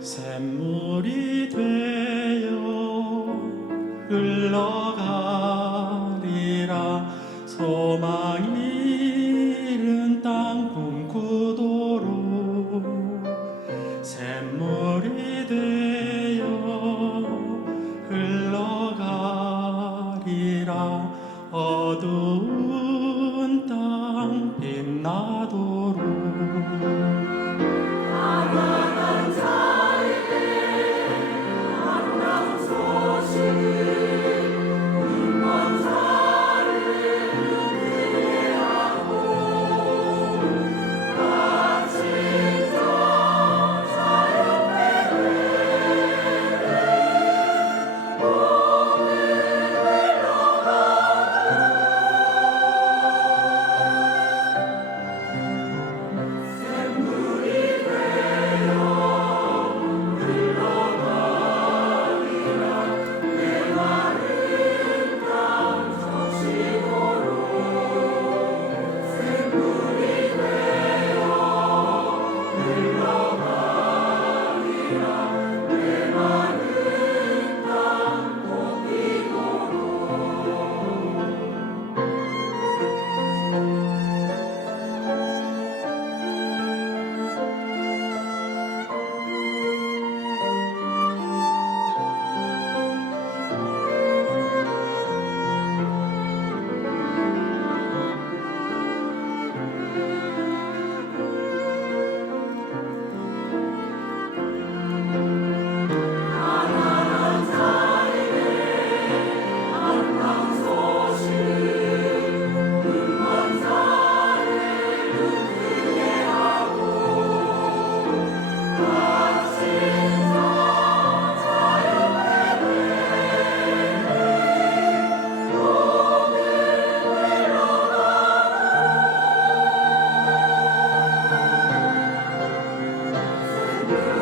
샘물이 되어 흘러가리라. 소망 잃은 땅 꿈꾸도록 샘물이 되어 흘러가리라. 어두운 땅 빛나 Amen.